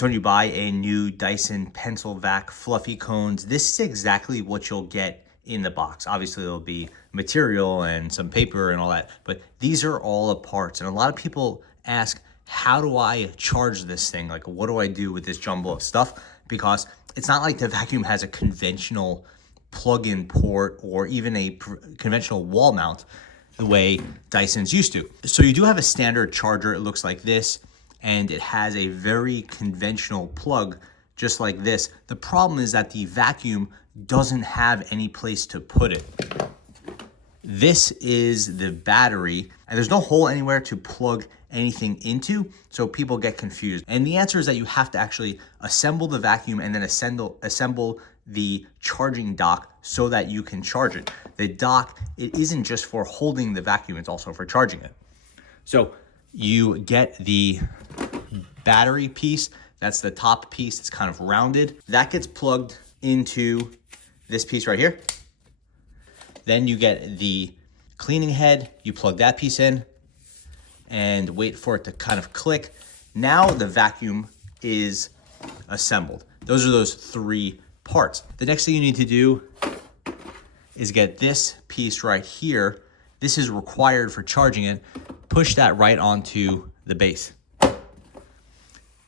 So when you buy a new Dyson Pencil Vac fluffy cones, this is exactly what you'll get in the box. Obviously there'll be material and some paper and all that, but these are all the parts. And a lot of people ask, how do I charge this thing? Like, what do I do with this jumble of stuff? Because it's not like the vacuum has a conventional plug-in port or even a conventional wall mount the way Dyson's used to. So you do have a standard charger. It looks like this, and it has a very conventional plug just like this. The problem is that the vacuum doesn't have any place to put it. This is the battery, and there's no hole anywhere to plug anything into, so people get confused. And the answer is that you have to actually assemble the vacuum and then assemble the charging dock so that you can charge it. The dock, it isn't just for holding the vacuum, it's also for charging it. So you get the battery piece, that's the top piece, it's kind of rounded. That gets plugged into this piece right here. Then you get the cleaning head, you plug that piece in and wait for it to kind of click. Now the vacuum is assembled. Those are those three parts. The next thing you need to do is get this piece right here. This is required for charging it. Push that right onto the base.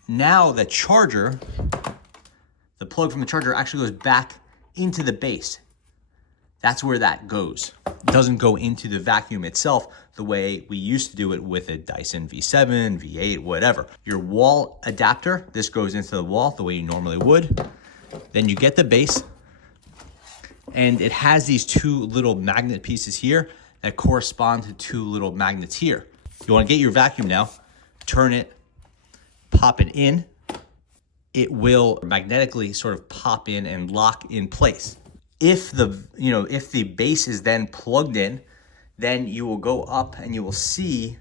Now the charger, the plug from the charger actually goes back into the base. That's where that goes. It doesn't go into the vacuum itself the way we used to do it with a Dyson V7, V8, whatever. Your wall adapter, this goes into the wall the way you normally would. Then you get the base, and it has these two little magnet pieces here that correspond to two little magnets here. You want to get your vacuum now, turn it, pop it in. It will magnetically sort of pop in and lock in place. If the base is then plugged in, then you will go up and you will see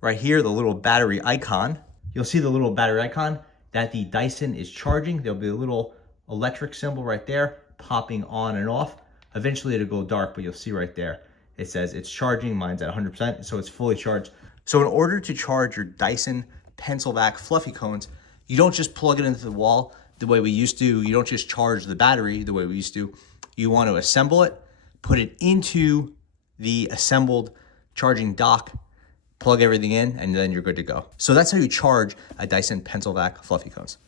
right here the little battery icon. You'll see the little battery icon that the Dyson is charging. There'll be a little electric symbol right there popping on and off. Eventually it'll go dark, but you'll see right there it says it's charging. Mine's at 100%, so it's fully charged. So in order to charge your Dyson Pencil Vac fluffy cones, you don't just plug it into the wall the way we used to. You don't just charge the battery the way we used to. You want to assemble it, put it into the assembled charging dock, plug everything in, and then you're good to go. So that's how you charge a Dyson Pencil Vac fluffy cones.